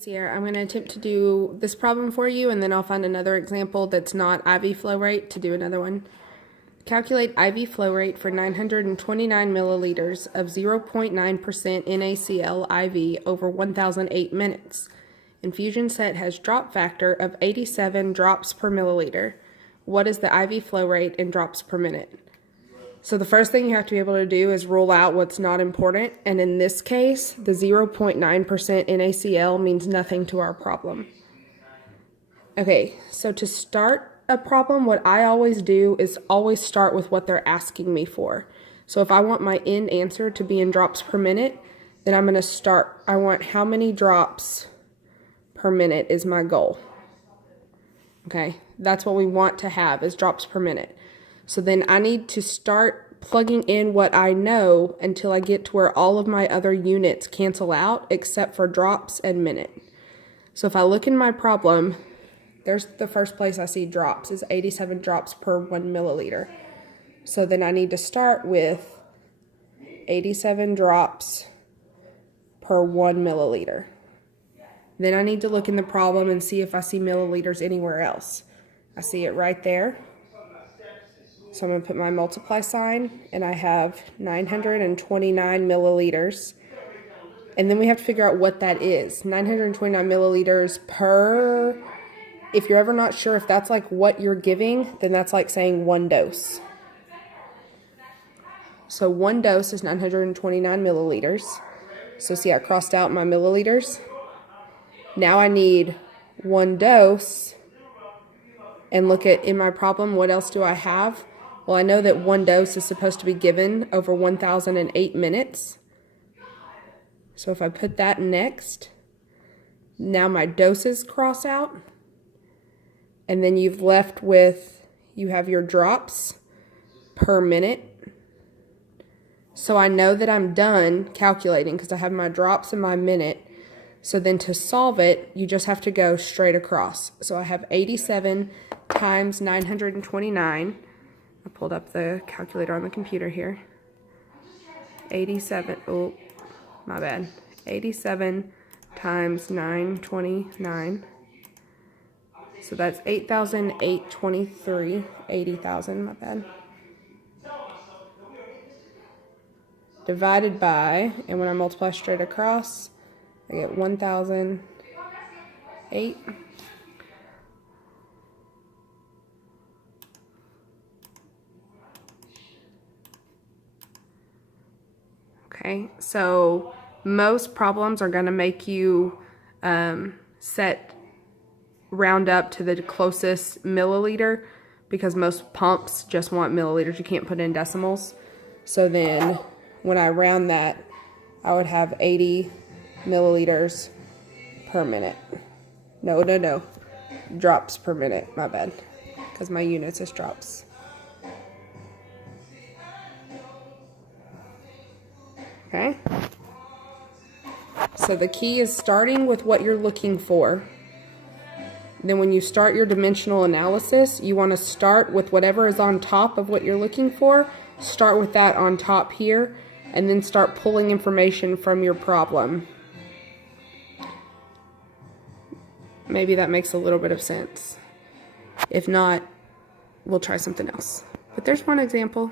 Here, I'm going to attempt to do this problem for you, and then I'll find another example that's not IV flow rate to do another one. Calculate IV flow rate for 929 milliliters of 0.9% NaCl IV over 1008 minutes. Infusion set has drop factor of 87 drops per milliliter. What is the IV flow rate in drops per minute? So the first thing you have to be able to do is rule out what's not important, and in this case, the 0.9% NaCl means nothing to our problem. Okay, so to start a problem, what I always do is always start with what they're asking me for. So if I want my end answer to be in drops per minute, then I'm going to start, I want how many drops per minute is my goal. Okay, that's what we want to have, is drops per minute. So then I need to start plugging in what I know until I get to where all of my other units cancel out except for drops and minute. So if I look in my problem, there's the first place I see drops is 87 drops per 1 milliliter. So then I need to start with 87 drops per 1 milliliter. Then I need to look in the problem and see if I see milliliters anywhere else. I see it right there. So I'm going to put my multiply sign, and I have 929 milliliters. And then we have to figure out what that is. 929 milliliters per, if you're ever not sure if that's like what you're giving, then that's like saying one dose. So one dose is 929 milliliters. So see, I crossed out my milliliters. Now I need one dose, and look at in my problem, what else do I have? Well, I know that one dose is supposed to be given over 1008 minutes. So if I put that next, now my doses cross out. And then you've left with, you have your drops per minute. So I know that I'm done calculating because I have my drops and my minute. So then to solve it, you just have to go straight across. So I have 87 times 929. I pulled up the calculator on the computer here. 87, oh, my bad. 87 times 929. So that's 8,823, 80,000, my bad. Divided by, and when I multiply straight across, I get 1,008. Okay, so most problems are going to make you round up to the closest milliliter, because most pumps just want milliliters. You can't put in decimals. So then when I round that, I would have 80 milliliters per minute. No. Drops per minute, my bad, because my units is drops. Okay, so the key is starting with what you're looking for. Then when you start your dimensional analysis, you want to start with whatever is on top of what you're looking for. Start with that on top here, and then start pulling information from your problem. Maybe that makes a little bit of sense. If not, we'll try something else. But there's one example.